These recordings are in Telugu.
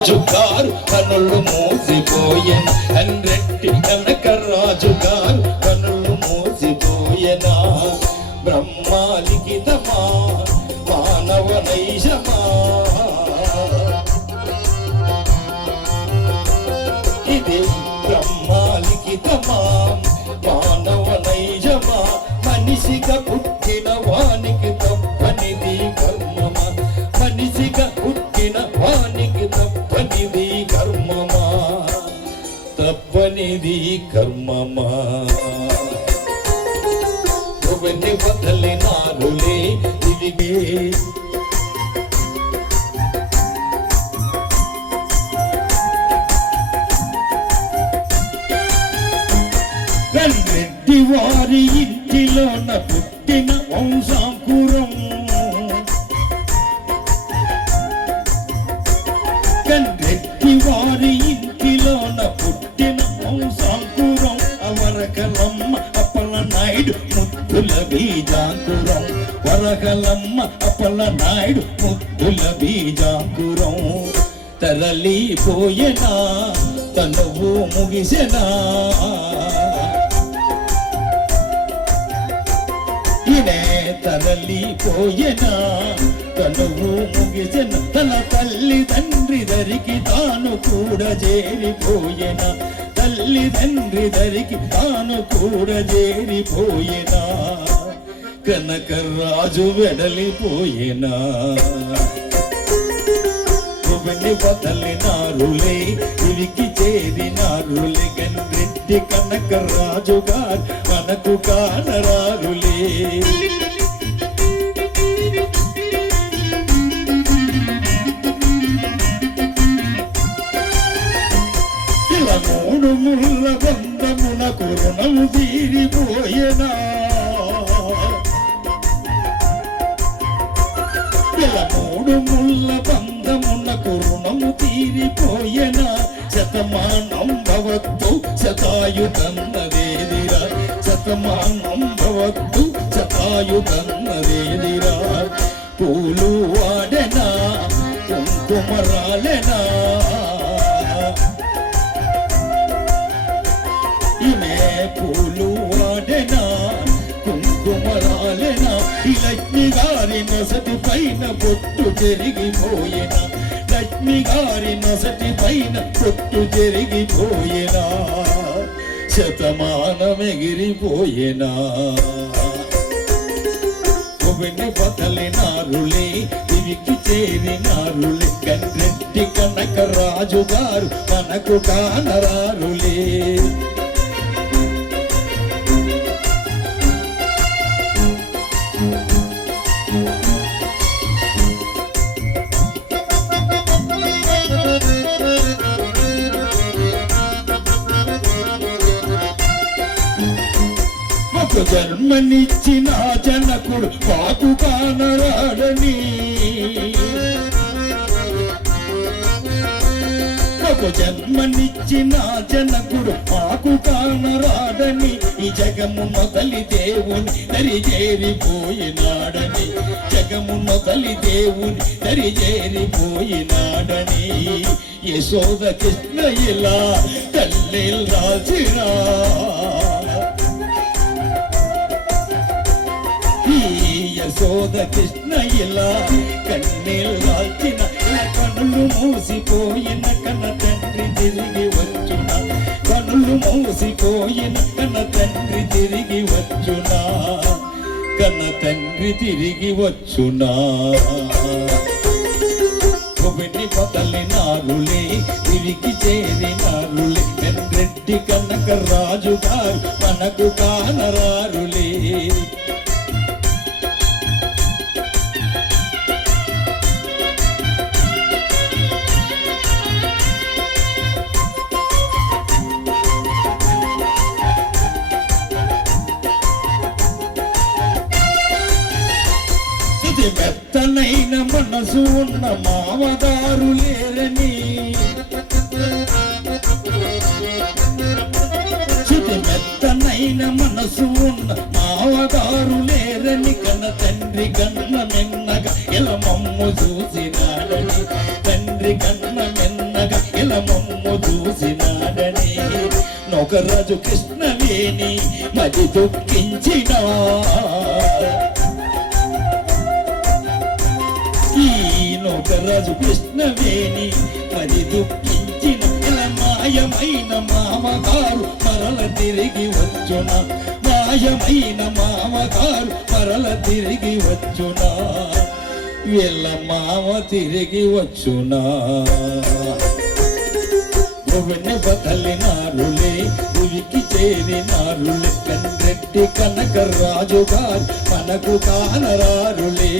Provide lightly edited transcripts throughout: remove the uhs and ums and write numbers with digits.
రాజుగారు కనులు మూసిపోయెను అన్రెట్టి కనక రాజుగారు కనులు మూసిపోయెనా బ్రహ్మాలిఖితమా మానవ నైజమా ఇది బ్రహ్మాలిఖితమా మానవ నైజమా మనిషిగా పుట్టిన వానికి తప్పనిది కర్మమా మనిషిగా పుట్టిన వానికి తప్పనిది కర్మమా తప్పనిది కర్మమా భువని బదలినారులే తిరిగే రెడ్డి వారి ఇంటిలోన పుట్టిన వంశాంకురం రెడ్డి వారి ఇంటిలోన పుట్టిన వంశాంకురం అవరకలమ్మ అప్పల నాయుడు ముద్దుల బీజాంకురం వరకలమ్మ అప్పల నాయుడు ముద్దుల బీజాంకురం తరలిపోయేనా తనువు ముగిసెనా ఇనే తరలిపోయేనా తనువు ముగిసెన తన తల్లిదండ్రి దరికి తాను కూడా చేరిపోయేనా తల్లిదండ్రి తాను కూడా చేరిపోయేనా కనక రాజు వెడలిపోయేనా భువని బదలినారులే ఇరికి చేరినారులే రెడ్డి కనక రాజు గారు మనకు కానరారులే ఇలా మూడు ముళ్ళ బంధమునకు రుణము తీరిపోయేనా ఇలా మూడు ముళ్ళ బంధమునకు రుణము తీరిపోయేనా శతమానం భవత్తు శతాయుధన్నదేదిరా శతమానం భవత్తు శతాయుధన్నదేదిరా పూలు వాడెనా కుంకుమరాలెనా ఇనే పూలు వాడెనా కుంకుమరాలెనా ఈ లక్ష్మి గారి నొసటి పైన బొట్టు జరిగిపోయేనా లక్ష్మి గారి నొసటి పైన బొట్టు జరిగిపోయేనా శతమానమెగిరిపోయేనా భువని బదలినారులే ఇవికి చేరినారులే రెడ్డి కనక రాజు గారు మనకు కానరారులే జన్మనిచ్చిన జనకుడు పాకు కానరాడని ఒక జన్మనిచ్చిన జనకుడు పాకు కానరాడని ఈ జగము మొదలి దేవుని దరి చేరిపోయినాడని జగము మొదలి దేవుని దరి చేరిపోయినాడని యశోద కృష్ణ ఇలా కల్లెల్ రాజిరా యశోద కృష్ణ ఇలా కన్నీళ్ళాల్చిన కనులు మూసిపోయిన కన్న తండ్రి తిరిగి వచ్చునా కనులు మూసిపోయిన కన్న తండ్రి తిరిగి వచ్చునా కన్న తండ్రి తిరిగి వచ్చునా భువని బదలినారులే తిరిగి చేరినారులే రెడ్డి కనక రాజు గారు మనకు కానరారులే మెత్తనైన మనసు ఉన్న మామదారు లేరని మెత్తనైన మనసు ఉన్న మామదారు లేరని కన్న తండ్రి కన్న నిన్నగా ఇలా మమ్ము చూసినాడని తండ్రి కన్న నిన్న మమ్ము చూసినాడని నొకరాజు కృష్ణవేణి మది దుఃఖించిన ఈ నొకరాజు కృష్ణవేణి మది దుఃఖించిన ఇలా మాయమైన మామగారు మరల తిరిగి వచ్చున మాయమైన మామగారు మరల తిరిగి వచ్చునా వీళ్ళ మామ తిరిగి వచ్చునా భువని బదలినారులే భువికి చేరినారులే కండ్రెడ్డి కనక రాజు గారు మనకు కానరారులే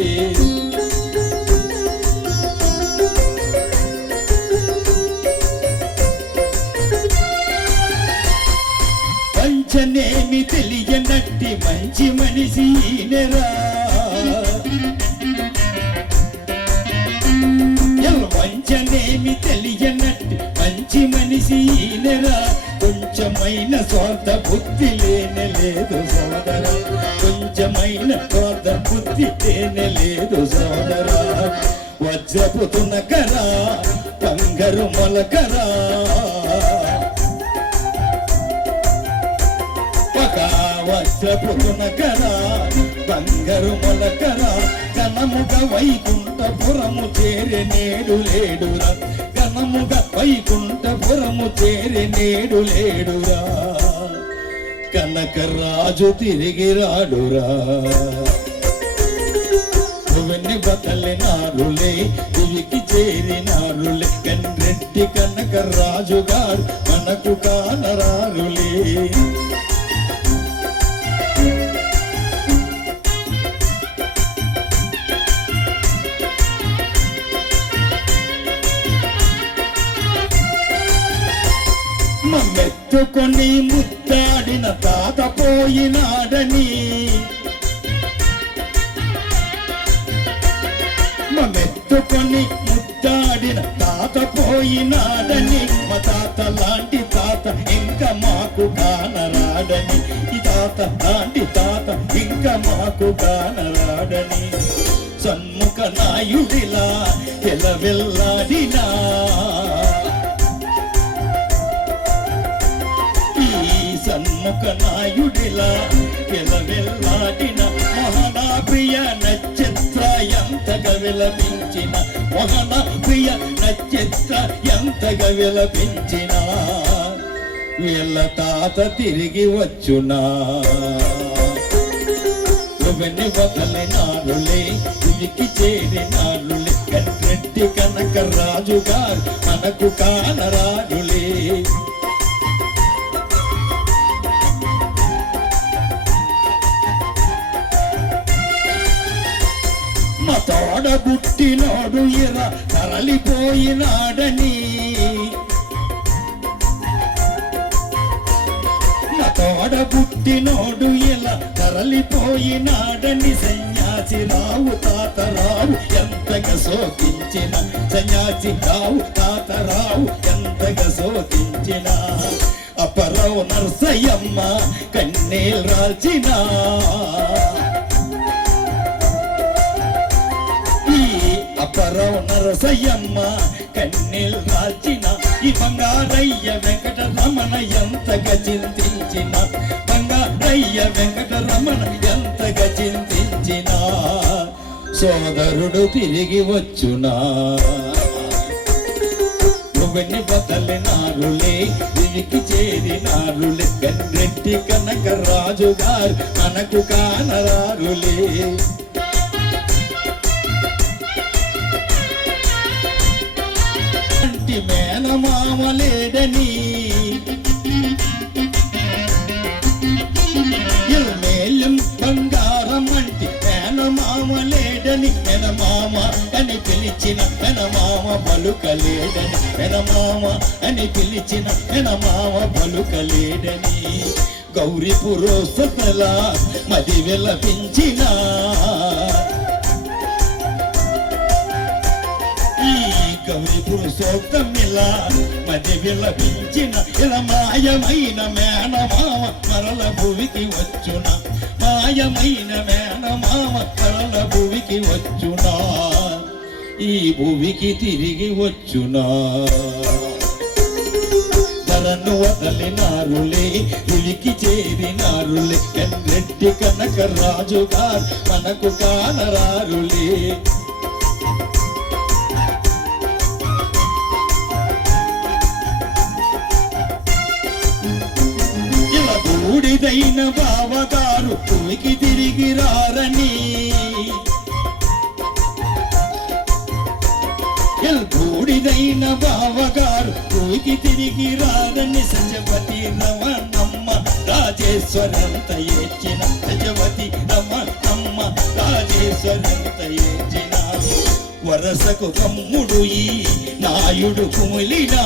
పంచనేమి తెలియనట్టి మంచి మనిషి ఈనెరా వంచనేమి తెలియనట్టు మంచి మనిషి ఈనెరా కొంచెమైన స్వార్థ బుద్ధి లేనలేదు సోదరా కొంచెమైన స్వార్థ బుద్ధి లేనలేదు సోదరా వజ్రపు తునకరా బంగారు మొలకరా వజ్రపు తునకరా బంగారు మొలకరా ఘనముగ వైకుంఠపురము చేరే నేడు లేడురా ఘనముగ వైకుంఠపురము చేరే నేడు లేడురా కనక రాజు తిరిగి రాడురా భువని బదలినారులే భువికి చేరినారులే కండ్రెడ్డి కనక రాజు గారు మనకు కానరారులే మెత్తుకొని ముద్దాడిన తాత పోయినాడని మెత్తుకొని ముద్దాడిన తాత పోయినాడని మా తాత లాంటి తాత ఇంకా మాకు కానరాడని ఈ తాత లాంటి తాత ఇంకా మాకు కానరాడని సన్ముఖ నాయుడిలా ఎలవెల్లాడినా సన్ముఖ నాయుడిలా ఎలవెల్లాడిన మోహన ప్రియ నక్షత్ర ఎంతగా విలపించిన మోహన ప్రియ నక్షత్ర ఎంతగా విలపించిన వీళ్ళ తాత తిరిగి వచ్చునా భువని బదలినారులే భువికి చేరినారులే కండ్రెడ్డి కనక రాజు గారు మనకు కానరారులే తోడబుట్టినోడు ఇలా తరలిపోయినాడని తోడబుట్టినోడు ఇలా తరలిపోయినాడని సన్యాసి రావు తాత రావు ఎంతగా శోకించిన సన్యాసి రావు తాత రావు ఎంతగా శోకించిన అపరావు నరసయ్యమ్మ కన్నీళ్ళు రాల్చిన అపరావు నరసయ్యమ్మ కన్నీళ్ళు రాల్చిన ఈ బంగారయ్య వెంకటరమణ ఎంతగా చింతించిన బంగారయ్య వెంకటరమణ ఎంతగా చింతించిన సోదరుడు తిరిగి వచ్చునా భువని బదలినారులే భువికి చేరినారులే కండ్రెడ్డి కనక రాజు గారు మనకు కానరారులే మేనమామ లేడని మేలం బంగారం అంటే మేనమామ లేడని మేనమామ అని పిలిచిన మేనమామ పలుకలేడని మేనమామ అని పిలిచిన మేనమామ పలుకలేడని గౌరీ పురోసతల మది విలపించిన గౌరీ పురుషోత్తమిలా మది విలపించిన ఇలా మాయమైన మేనమామ మరల భువికి వచ్చునా మాయమైన మేనమామ మరల భువికి వచ్చునా ఈ భువికి తిరిగి వచ్చునా వదలినారులే ఉలికి చేరినారులే రెడ్డి కనక రాజు గారు మనకు కానరారులే ఇలా బూడిదైన బావగారు భూమికి తిరిగి రారని బూడిదైన బావగారు భూమికి తిరిగి రారని సజపతి రమణమ్మ రాజేశ్వరంత ఏచిన సజపతి రమణమ్మ రాజేశ్వరంత ఏచిన వరసకు తమ్ముడు ఈ నాయుడు కుమిలినా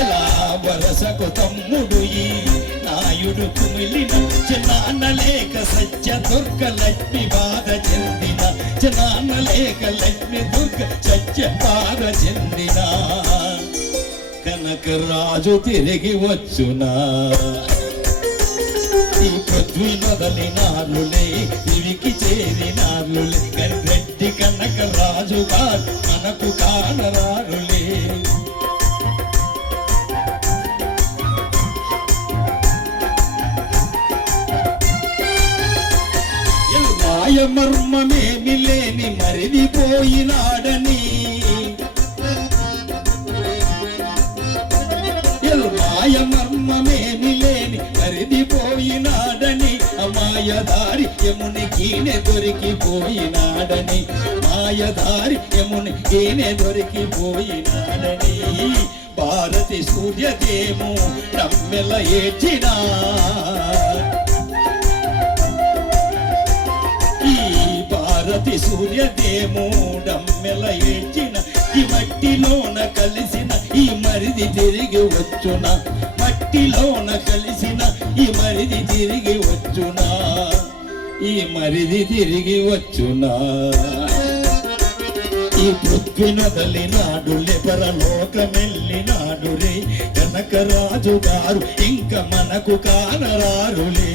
ఎలా వరసకు తమ్ముడు ఈ నాయుడు కుమిలిన చిన్నాన్న లేక సత్య దుర్గ లక్ష్మి బాధ చెందిన చిన్నాన్న లేక లక్ష్మి దుర్గ సత్య బాధ చెందిన కనకరాజు తిరిగి వచ్చునా ఈ పృథ్వీ మొదలినారులే ఇవికి చేరినారులే రెడ్డి కనకరాజు గారు మనకు కానరారులే మర్మమేమి లేని మరిదిపోయినాడని మాయ మర్మమేమి లేని మరిదిపోయినాడని అమాయదారి యమునికినే దొరికిపోయినాడని మాయదారి యమునికినే దొరికిపోయినాడని భారతి సూర్యదేమో నమ్మెల ఏడ్చినా భారతి సూర్యదేమూడమ్మెల ఏడ్చిన ఈ మట్టిలోన కలిసిన ఈ మరిది తిరిగి వచ్చున మట్టిలోన కలిసిన ఈ మరిది తిరిగి వచ్చునా ఈ మరిది తిరిగి వచ్చునా ఈ పృథ్వీ నొదలినాడులే పరలోకమెల్లినాడులే కనకరాజు గారు ఇంక మనకు కానరారులే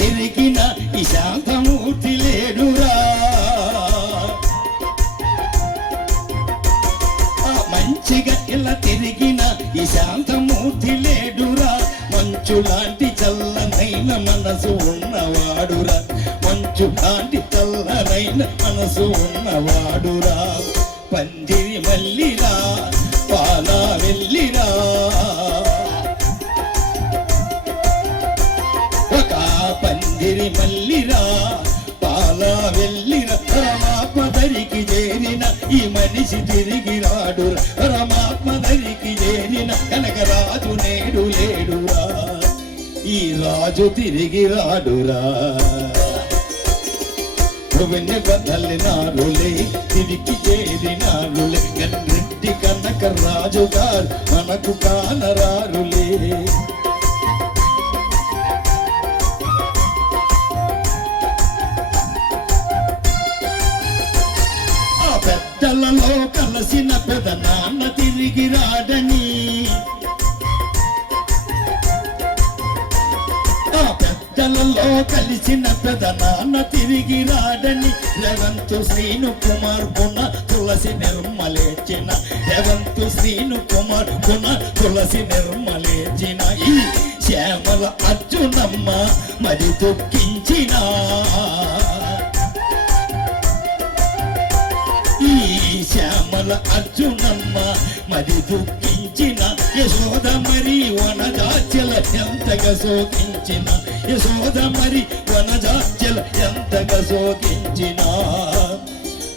తిరిగిన ఈ శాంతమూర్తి లేడురా మంచిగా ఇలా తిరిగిన ఈ శాంతమూర్తి లేడురా మంచు లాంటి చల్లనైన మనసు ఉన్నవాడురా మంచు లాంటి చల్లనైన మనసు ఉన్నవాడురా పందిరి మల్లిరా పాలా వెళ్ళిరా పందిరి మల్లిరా పాలా వెళ్ళిన పరమాత్మ దరికి చేరిన ఈ మనిషి తిరిగి రాడు పరమాత్మ దరికి చేరిన కనకరాజు నేడు లేడురా ఈ రాజు తిరిగి రాడురా భువని బదలినారులే తిరిగి చేరినారులే రెడ్డి కనకరాజు గారు మనకు కానరారులే పెద్దలలో కలిసిన పెద్ద నాన్న తిరిగి రాడని పెద్దలలో కలిసిన పెద్ద నాన్న తిరిగి రాడని రేవంతు శ్రీను కుమార్ పున తులసి నిర్మలేచిన రేవంతు శ్రీను కుమార్ పున తులసి నిర్మలేచిన ఈ శ్యామల అర్జునమ్మ మరి దుఃఖించిన ఈ శ్యామల అర్జునమ్మ మరి దుఃఖించిన యశోద మరి వనజాచల ఎంతగా శోకించిన యశోద మరి వనజాచల ఎంతగా శోకించిన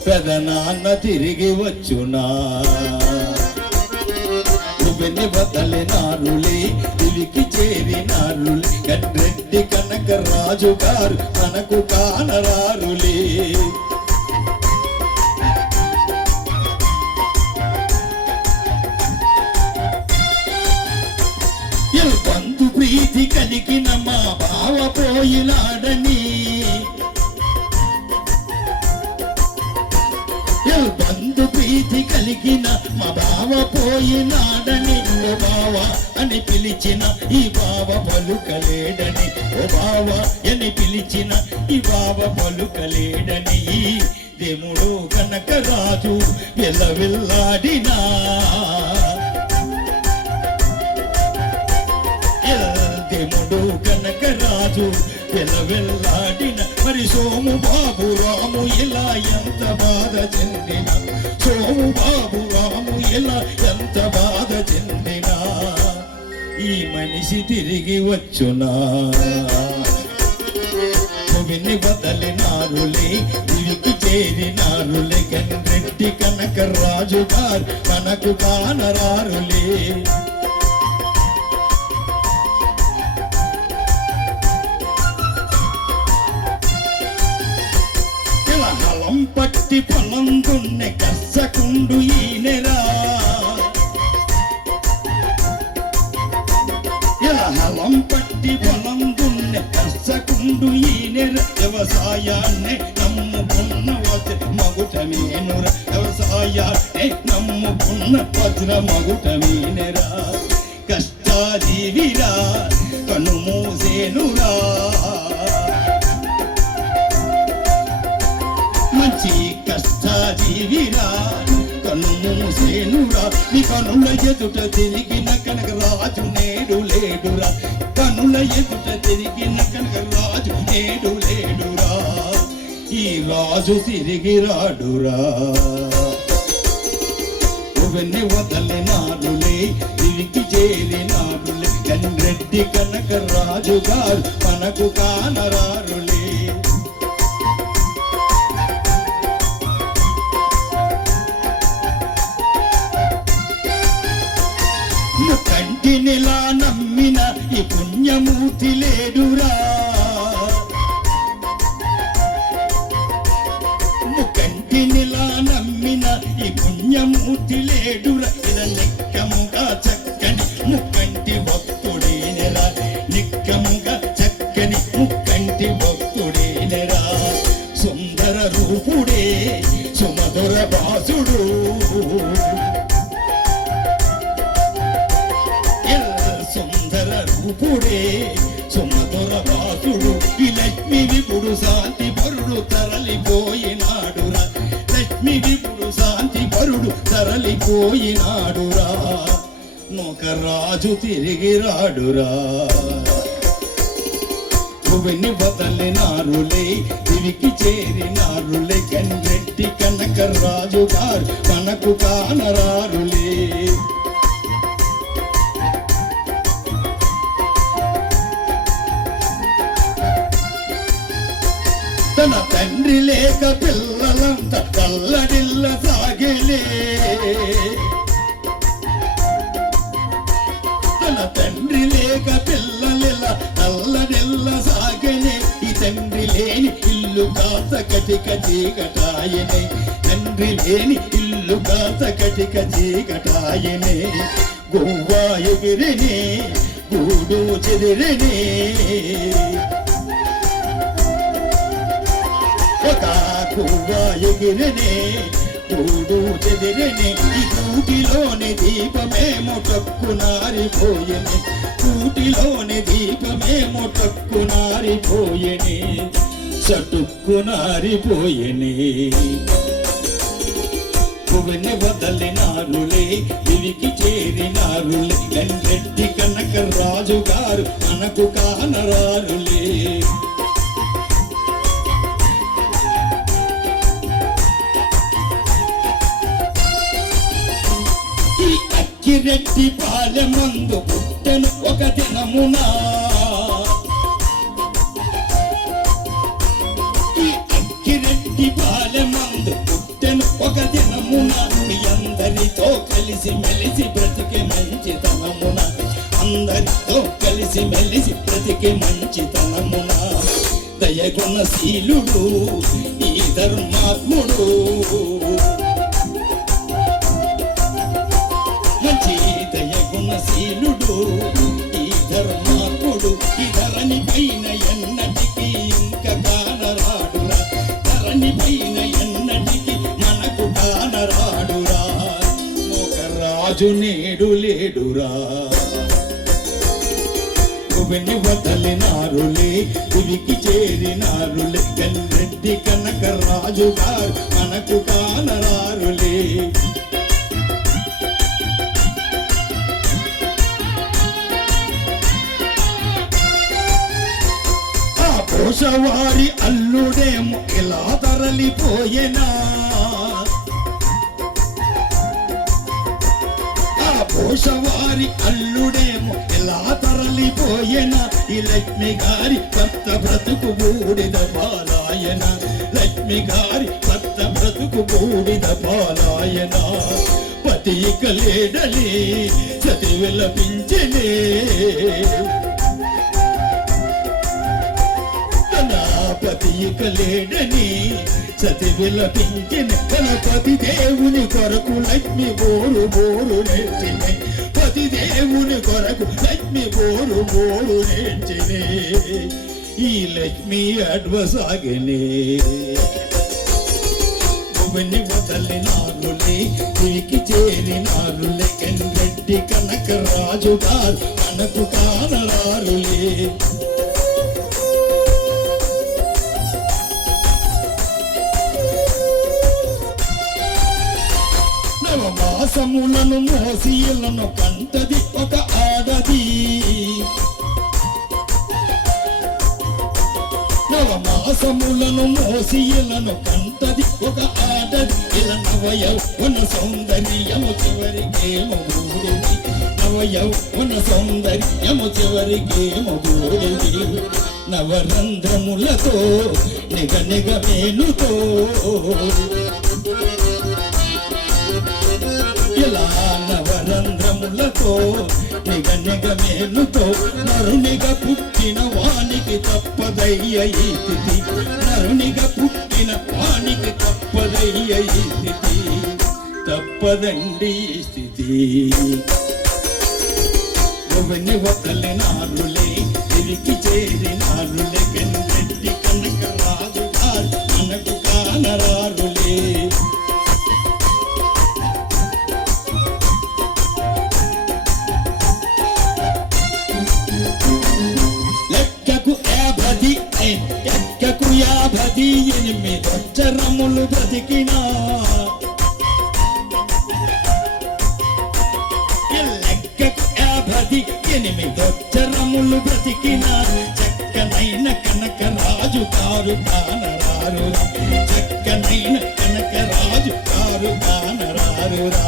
పెదనాన్న తిరిగి వచ్చునా భువని బదలినారులే తిరిగి చేరినారులే రెడ్డి కనకరాజు గారు మనకు కానరారులే బంధు ప్రీతి కలిగిన మా బావ పోయినాడని యందు ప్రీతి కలిగిన మా బావ పోయినాడని ఓ బావ అని పిలిచిన ఈ బావ పలుకలేడని ఓ బావ అని పిలిచిన ఈ బావ పలుకలేడని దేవుడు కనకరాజు వెల్లవిల్లాడినా దేవుడు కనకరాజు వెల్లవిల్లాడిన మరి సోము బాబు రాము ఇలా ఎంత బాధ చెందిన సోము బాబు రాము ఇలా ఎంత బాధ చెందిన ఈ మనిషి తిరిగి వచ్చునా భూమిని వదలినారులే తిరిగి చేరినారులే గండ్రెడ్డి కనకరాజు గారు మనకు కానరారులే హలం పట్టి పొలం దున్నె కర్షకుండు ఈనెరా హలం పట్టి పొలం దున్నె కర్షకుండు ఈనెర వ్యవసాయాన్ని నమ్ముకున్న వజ్ర మగుటమేనురా వ్యవసాయాన్ని నమ్ముకున్న వజ్ర మగుటమేనెరా కష్టాజీవిరా కనుమూసేనురా మంచి కష్టాజీవిరా కన్నుమూసేనురా నీ కనుల ఎదుట తిరిగిన కనకరాజు నేడు లేడురా కనుల ఎదుట తిరిగిన కనకరాజు నేడు లేడురా ఈ రాజు తిరిగి రాడురా పువ్వెన్ని వదలినారులే తిరిగి చేరినారులే గండ్రెడ్డి కనకరాజు గారు మనకు కానరారులే కంటినిలా నమ్మిన ఈ పుణ్యమూర్తి లేడురా కంటినిలా నమ్మిన ఈ పుణ్యమూర్తి లేడురా ఇలా నిక్కముగా చక్కని ముక్కంటి భక్తుడేనెరా నిక్కముగా చక్కని ముక్కంటి భక్తుడేనెరా సుందర రూపుడే సుమధుర భాసుడు రూపుడే సుమధుర భాసుడు ఈ లక్ష్మి విపుడు శాంతి పరుడు తరలిపోయినాడురా లక్ష్మి విపుడు శాంతి పరుడు తరలిపోయినాడురా నొక రాజు తిరిగి రాడురా భువిని వదలినారులే తిరిగి చేరినారులే గండ్రెడ్డి కనకరాజు గారు మనకు కానరారులే తన తండ్రి లేక పిల్లలంతా తల్లడిల్ల సాగిలే తన తండ్రి లేక పిల్లలిల్ల తల్లడిల్ల సాగనే ఈ తండ్రి లేని ఇల్లు కాస్త కటిక చీకటాయనే తండ్రి లేని ఇల్లు కాస్త కటిక చీకటాయనే గువ్వా ఎగిరినే గూడు చెదిరినే ఒక పువ్వా ఎగిరినే గూడు చెదిరినే ఈ కూటిలోని దీపమేమో టక్కునారిపోయెనే కూటిలోని దీపమేమో టక్కునారిపోయెనే చటుక్కునారిపోయెనే పువ్వుని వదలినారులే తిరిగి చేరినారులే గండ్రెడ్డి కనకరాజు గారు మనకు కానరారులే రెడ్డి పాలెమందు పుట్టెను ఒక దినమునా అక్కిరెడ్డి పాలెమందు పుట్టెను ఒక దినమున మీ అందరితో కలిసి మెలిసి బ్రతికే మంచితనమున అందరితో కలిసి మెలిసి బ్రతికే మంచితనమున దయగుణశీలుడు ఈ ధర్మాత్ముడు మంచి దయగుణశీలుడు ఈ ధర్మాత్ముడు ఈ ధరణి పైన ఎన్నటికి ఇంకా కానరాడురా ధరణి పైన ఎన్నటికి మనకు కానరా రాజు నేడు లేడురా భువిని వదలినారులే భువికి చేరినారులే కన్నెడ్డి కనక రాజు గారు మనకు కానరారులే ఆ పోషవారి అల్లుడేమో ఇలా తరలిపోయేనా పోషవారి అల్లుడేమో ఎలా తరలిపోయేనా ఈ లక్ష్మి గారి భర్త బ్రతుకు బూడిద పాలాయన లక్ష్మి గారి భర్త బ్రతుకు బూడిద పాలాయన పతి ఇక లేడలే సతి విలపించలే నా పతి ఇక లేడని సతి విలపించిన తన పతి దేవుని కొరకు లక్ష్మి బోరు బోరు నేర్చినే పతి దేవుని కొరకు లక్ష్మి బోరు బోరు నేర్చినే ఈ లక్ష్మి అడ్వసాగనే భువిని వదలినారులే తిరిగి చేరినారులే కన్నెడ్డి కనక రాజు గారు మనకు కానరారులే మాసములను మోసీలను కంటది ఒక ఆడది నవమాసములను మోసీలను కంటది ఒక ఆడది ఇలా నవయౌవన సౌందర్యము చివరికేమో గూడిది నవయౌవన సౌందర్యము చివరికేమో గూడిది నవరంధ్రములతో నిగ నిగ మేలుతో ఇలా నవరంధ్రములతో నిగ నిగ మేలుతో నరునిగ పుట్టిన వానికి తప్పదయ్య ఈ స్థితి నరునిగ పుట్టిన వానికి తప్పదయ్య ఈ స్థితి తప్పదండి ఈ స్థితి భువిని వదలినారులే తిరిగి చేరినారులే కన్నెడ్డి కనక రాజు గారు మనకు కానరారులే ఎక్కకు 58 అక్షరములు బ్రతికినా లెక్కకు 58 అక్షరములు బ్రతికినా చక్కనైన కనక రాజు కారు కానరారురా చక్కనైన కనక రాజు కారు కానరారురా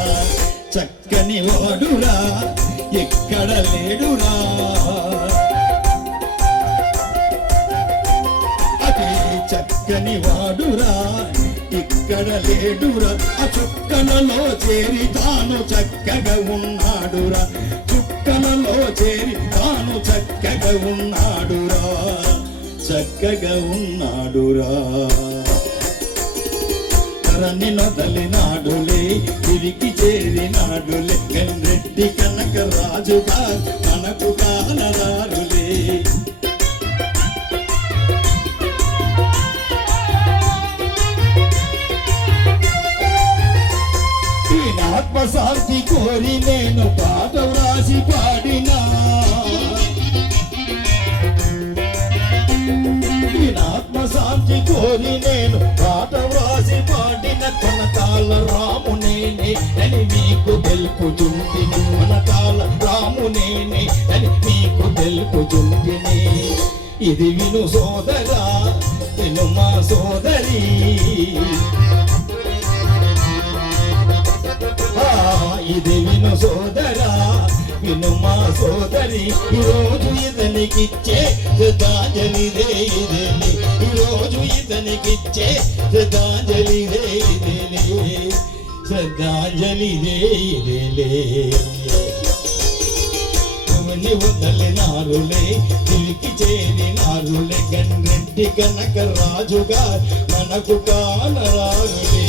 చక్కని వాడురా ఎక్కడ లేడురా చక్కని వాడురా ఇక్కడ లేడురా ఆ చుక్కలలో చేరి తాను చక్కగా ఉన్నాడురా చుక్కలలో చేరి తాను చక్కగా ఉన్నాడురా చక్కగా ఉన్నాడురా తరణి నొదలినాడులే తిరిగి చేరినాడులే కన్నెడ్డి కనక రాజుగా మనకు కానరారులే ఆత్మశాంతి కోరి నేను పాట వ్రాసి పాడినా ఆత్మశాంతి కోరి నేను పాట వ్రాసి పాడిన కొనకాల రామునేనే అని మీకు తెలుపుచుంటిని కొనకాల రామునేనే అని మీకు తెలుపుచుంటిని ఇది విను సోదరా విను మా సోదరి ఇది విను సోదరా విను మా సోదరి ఈరోజు ఇతనికిచ్చే శ్రద్ధాంజలి రే ఇదేని ఈరోజు ఇతనికిచ్చే శ్రద్ధాంజలి రే ఇదేని శ్రద్ధాంజలి రే ఇదేలే భువిని వదలినారులే తిరిగి చేరినారులే కన్నెడ్డి కనక రాజుగా మనకు కానరారులే